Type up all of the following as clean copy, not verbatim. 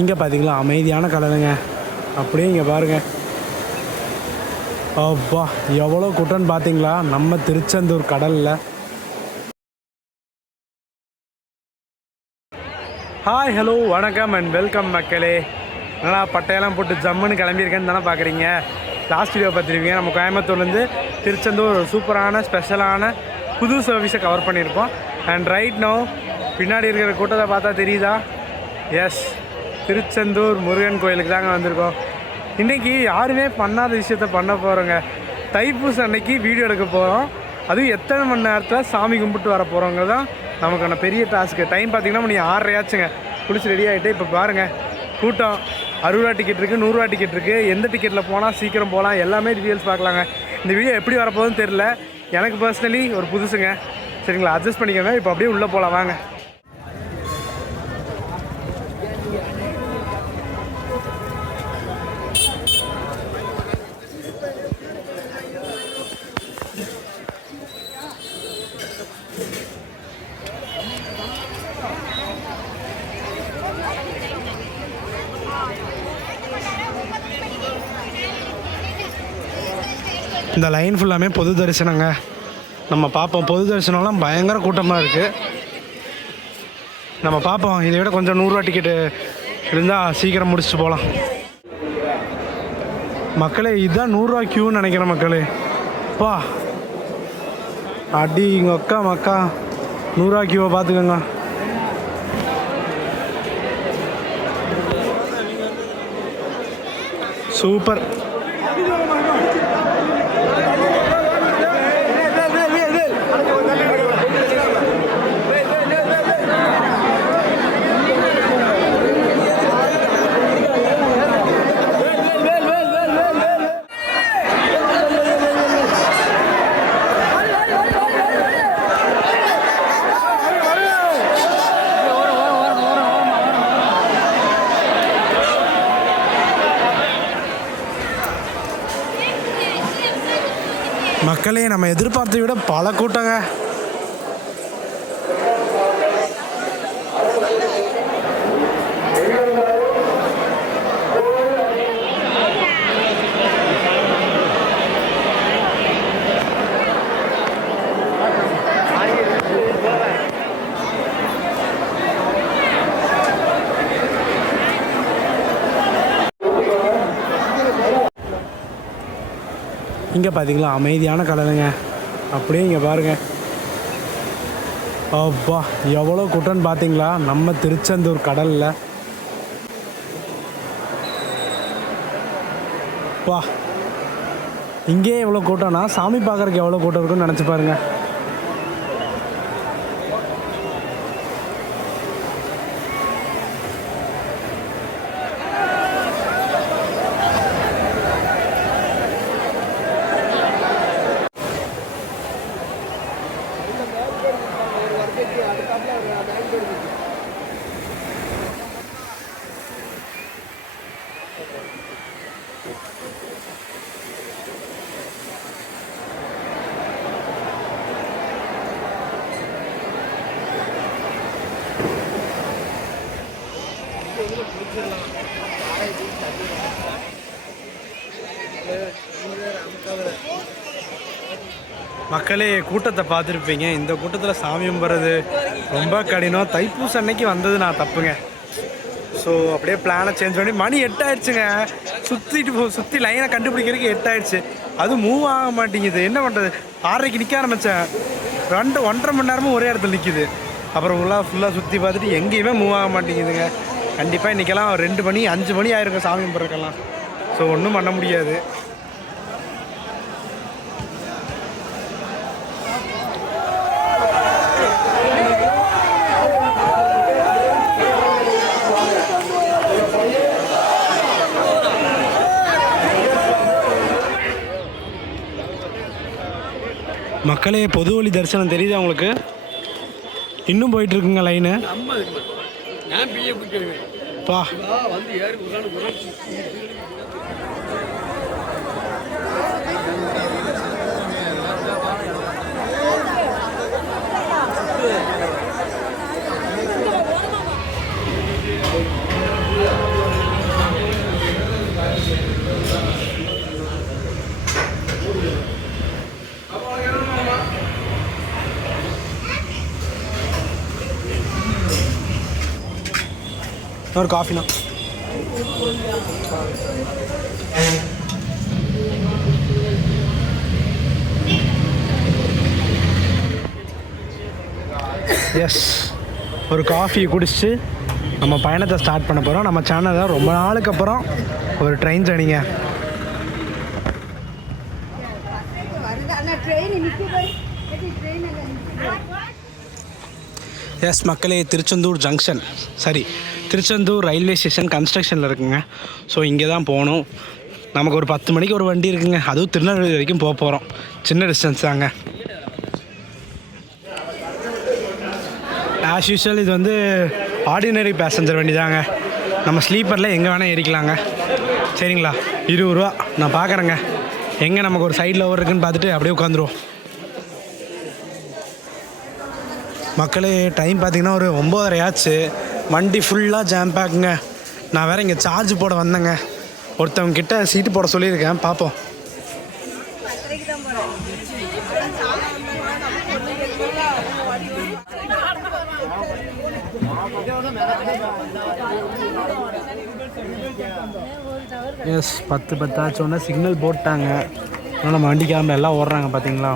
இங்கே பார்த்தீங்களா அமைதியான கடலுங்க. அப்படியே இங்கே பாருங்கள், அப்பா எவ்வளோ கூட்டம்னு பார்த்தீங்களா நம்ம திருச்செந்தூர் கடலில். ஹாய் ஹலோ வணக்கம் அண்ட் வெல்கம் மக்களே. நல்லா பட்டையெல்லாம் போட்டு ஜம்முன்னு கிளம்பியிருக்கேன்னு தானே பார்க்குறீங்க. லாஸ்ட் வீடியோ பார்த்துருப்பீங்க. நம்ம கோயம்புத்தூர்லேருந்து திருச்செந்தூர் ஒரு சூப்பரான ஸ்பெஷலான புது சர்வீஸை கவர் பண்ணியிருக்கோம். அண்ட் ரைட் நோ பின்னாடி இருக்கிற கூட்டத்தை பார்த்தா தெரியுதா? எஸ், திருச்செந்தூர் முருகன் கோயிலுக்கு தாங்க வந்திருக்கோம். இன்றைக்கி யாருமே பண்ணாத விஷயத்த பண்ண போகிறோங்க. தைப்பூசம் அன்னைக்கு வீடியோ எடுக்க போகிறோம். அதுவும் எத்தனை மணி நேரத்தில் சாமி கும்பிட்டு வர போகிறோங்கிறது தான் நமக்கான பெரிய டாஸ்க்கு. டைம் பார்த்திங்கன்னா மணி 6:30 ஆச்சுங்க. குளிச்சு ரெடி ஆகிட்டு இப்போ பாருங்கள், கூட்டம் 60 ரூபா டிக்கெட் இருக்குது, 100 ரூபா டிக்கெட் இருக்குது. எந்த டிக்கெட்டில் போனால் சீக்கிரம் போகலாம், எல்லாமே டீட்டெயில்ஸ் பார்க்கலாங்க. இந்த வீடியோ எப்படி வரப்போகுதுன்னு தெரில, எனக்கு பர்சனலி ஒரு புதுசுங்க. சரிங்களா, அட்ஜஸ்ட் பண்ணிக்கோங்க. இப்போ அப்படியே உள்ளே போகலாம் வாங்க. இந்த லைன் ஃபுல்லாமே பொது தரிசனங்க. நம்ம பார்ப்போம், பொது தரிசனம்லாம் பயங்கர கூட்டமாக இருக்குது. நம்ம பார்ப்போம், இதை விட கொஞ்சம் 100 ரூபா டிக்கெட்டு இருந்தால் சீக்கிரம் முடிச்சுட்டு போகலாம். மக்களே, இதுதான் 100 ரூபா க்யூன்னு நினைக்கிறேன் மக்களே. பா அடி இங்கே அக்கா மக்கா 100 ரூபா க்யூவை பார்த்துக்கோங்க. சூப்பர். மக்களே, நம்ம எதிர்பார்த்ததை விட பல கூட்டங்க. இங்கே பார்த்தீங்களா அமைதியான கடலுங்க. அப்படியே இங்கே பாருங்கள், அப்பா எவ்வளோ கூட்டம்னு பார்த்தீங்களா நம்ம திருச்செந்தூர் கடலில். பா இங்கே எவ்வளோ கூட்டம்னா சாமி பார்க்குறதுக்கு எவ்வளோ கூட்டம் இருக்குன்னு நினச்சி பாருங்கள். மக்களே, கூட்டத்தை பார்த்துருப்பீங்க. இந்த கூட்டத்தில் சாமி கும்பிட்றது ரொம்ப கடினம். தைப்பூசம் அன்னைக்கு வந்தது நான் தப்புங்க. ஸோ அப்படியே பிளானை சேஞ்ச் பண்ணி மணி 8 ஆயிடுச்சுங்க. சுற்றி லைனை கண்டுபிடிக்கிறதுக்கு 8 ஆயிடுச்சு. அது மூவ் ஆக மாட்டேங்குது. என்ன பண்ணுறது? 6:30க்கு நிற்க ஆரம்பித்தேன். 1.5 மணி நேரமும் ஒரே இடத்துல நிற்கிது. அப்புறம் ஃபுல்லாக சுற்றி பார்த்துட்டு எங்கேயுமே மூவ் ஆக மாட்டேங்குதுங்க. கண்டிப்பாக இன்றைக்கெல்லாம் 2 மணி 5 மணி ஆயிருங்க சாமி கும்பிட்றதுக்கெல்லாம். ஸோ ஒன்றும் பண்ண முடியாது. மக்களே, பொது வழி தரிசனம் தெரியுது அவங்களுக்கு? இன்னும் போயிட்டு இருக்குங்க லைனு. பா ஒரு காஃபிண்ணா. எஸ், ஒரு காஃபி குடிச்சிட்டு நம்ம பயணத்தை ஸ்டார்ட் பண்ண போகிறோம். நம்ம சேனலில் ரொம்ப நாளுக்கு அப்புறம் ஒரு ட்ரெயின் ஜர்னிங்க. எஸ் மக்களே, திருச்செந்தூர் ஜங்ஷன், சரி திருச்செந்தூர் ரயில்வே ஸ்டேஷன் கன்ஸ்ட்ரக்ஷனில் இருக்குங்க. ஸோ இங்கே தான் போகணும். நமக்கு ஒரு 10 மணிக்கு ஒரு வண்டி இருக்குங்க. அதுவும் திருநெல்வேலி வரைக்கும் போக போகிறோம். சின்ன டிஸ்டன்ஸ் தாங்க. ஆஸ் யூஷுவல் இது வந்து ஆர்டினரி பேசஞ்சர் வண்டி தாங்க. நம்ம ஸ்லீப்பரில் எங்கே வேணால் ஏறிக்கலாங்க. சரிங்களா, 20 ரூபா. நான் பார்க்குறேங்க எங்கே நமக்கு ஒரு சைடில் ஓவர் இருக்குன்னு பார்த்துட்டு அப்படியே உட்காந்துருவோம். மக்களே, டைம் பார்த்திங்கன்னா ஒரு 9:30 ஆச்சு. வண்டி ஃபுல்லாக ஜாம் பேக்குங்க. நான் வேறு இங்கே சார்ஜ் போட வந்தேங்க. ஒருத்தவங்க கிட்ட சீட்டு போட சொல்லியிருக்கேன், பார்ப்போம். எஸ், 10 ஆச்சோன்னா சிக்னல் போட்டாங்க. ஆனால் நம்ம வண்டி கிளம்ப எல்லாம் ஓடுறாங்க பார்த்தீங்களா.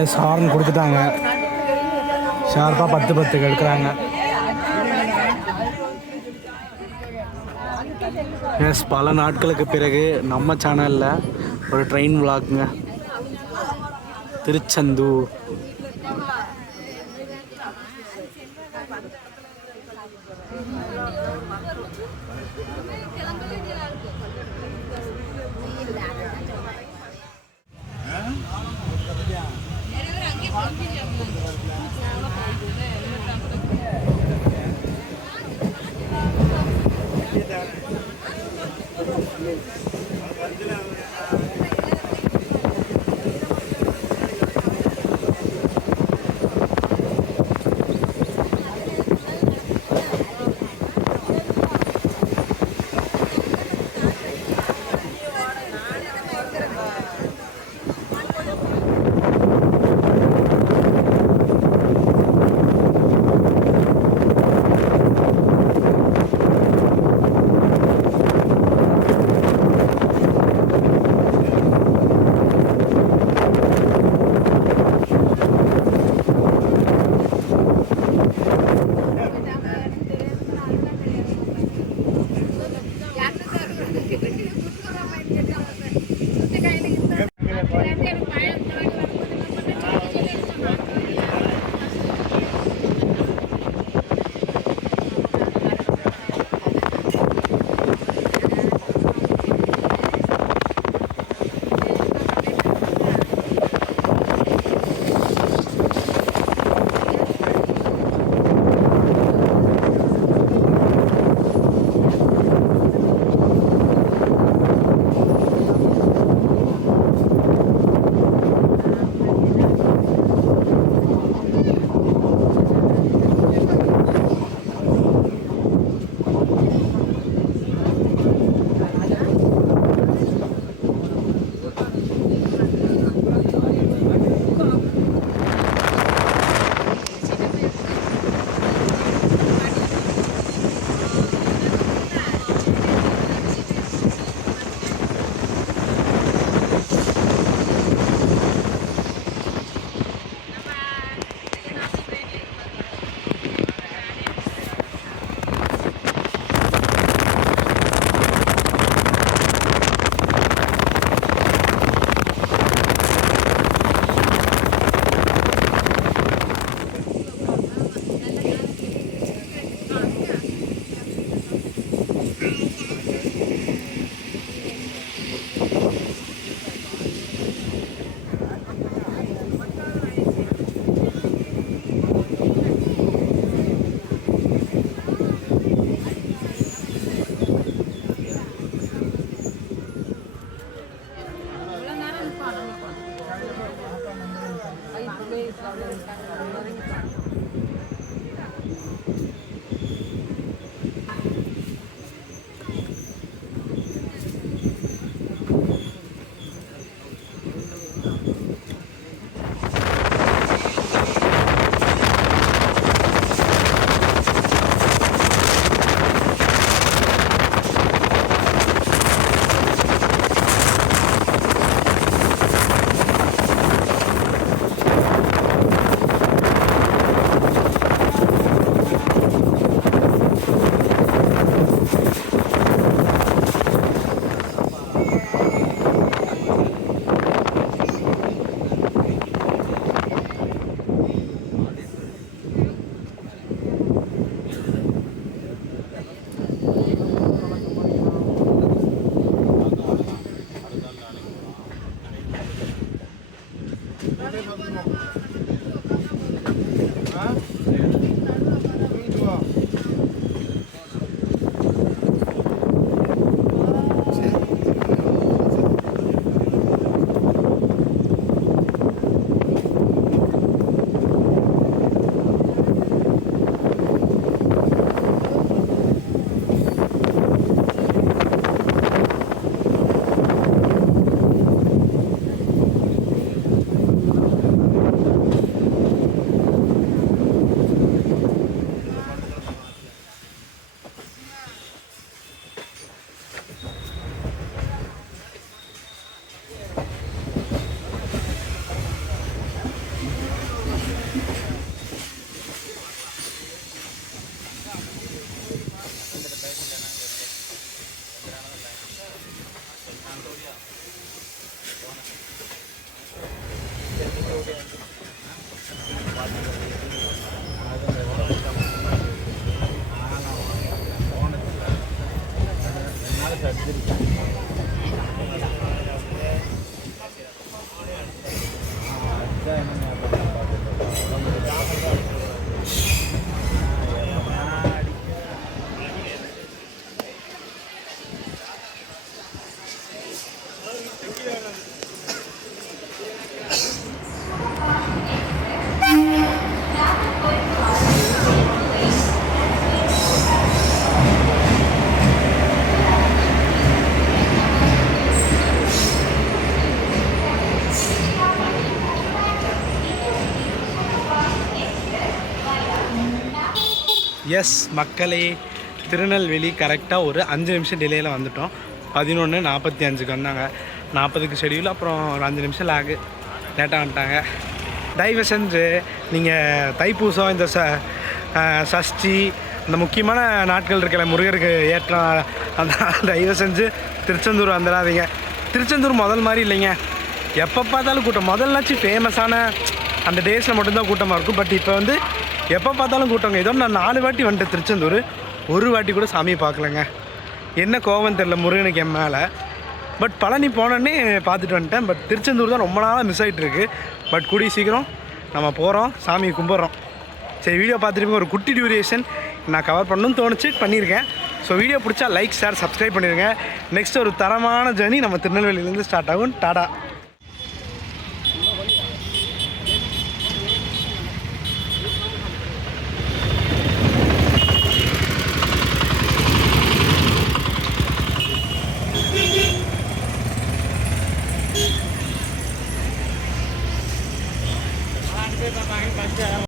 எஸ், ஹார்ன் கொடுத்துட்டாங்க. ஷார்ப்பாக 10:10 எடுக்கிறாங்க. எஸ், பல நாட்களுக்கு பிறகு நம்ம சேனலில் ஒரு ட்ரெயின் விளாக்குங்க. திருச்செந்தூர். எஸ் மக்களே, திருநெல்வேலி கரெக்டாக ஒரு 5 நிமிஷம் டிலேயில் வந்துட்டோம். 11:45க்கு வந்தாங்க, 40க்கு ஷெடியூல், அப்புறம் ஒரு 5 நிமிஷம் லேட்டாக வந்துட்டாங்க. தயவு செஞ்சு நீங்கள் தைப்பூசம், இந்த சஷ்டி, இந்த முக்கியமான நாட்கள் இருக்கல முருகருக்கு ஏற்ற அந்த தயவு செஞ்சு திருச்செந்தூர் வந்துடாதீங்க. திருச்செந்தூர் முதல் மாதிரி இல்லைங்க, எப்போ பார்த்தாலும் கூட்டம். முதல்லாச்சும் ஃபேமஸான அந்த டேஸில் மட்டும்தான் கூட்டமாக இருக்கும். பட் இப்போ வந்து எப்போ பார்த்தாலும் கூட்டங்க. இதோட நான் 4 வாட்டி வந்துட்டேன் திருச்செந்தூர், ஒரு வாட்டி கூட சாமியை பார்க்கலங்க. என்ன கோபம் தெரில முருகனுக்கு என் மேலே. பட் பழனி போனோடனே பார்த்துட்டு வந்துட்டேன். பட் திருச்செந்தூர் தான் ரொம்ப நாளாக மிஸ் ஆகிட்டுருக்கு. பட் கூடிய சீக்கிரம் நம்ம போகிறோம், சாமியை கும்பிட்றோம். சரி, வீடியோ பார்த்துருப்பீங்க. ஒரு குட்டி டியூரேஷன் நான் கவர் பண்ணணும்னு தோணுச்சு, பண்ணியிருக்கேன். ஸோ வீடியோ பிடிச்சா லைக், ஷேர், சப்ஸ்கிரைப் பண்ணிடுங்க. நெக்ஸ்ட் ஒரு தரமான ஜர்னி நம்ம திருநெல்வேலியிலேருந்து ஸ்டார்ட் ஆகும். டாடா.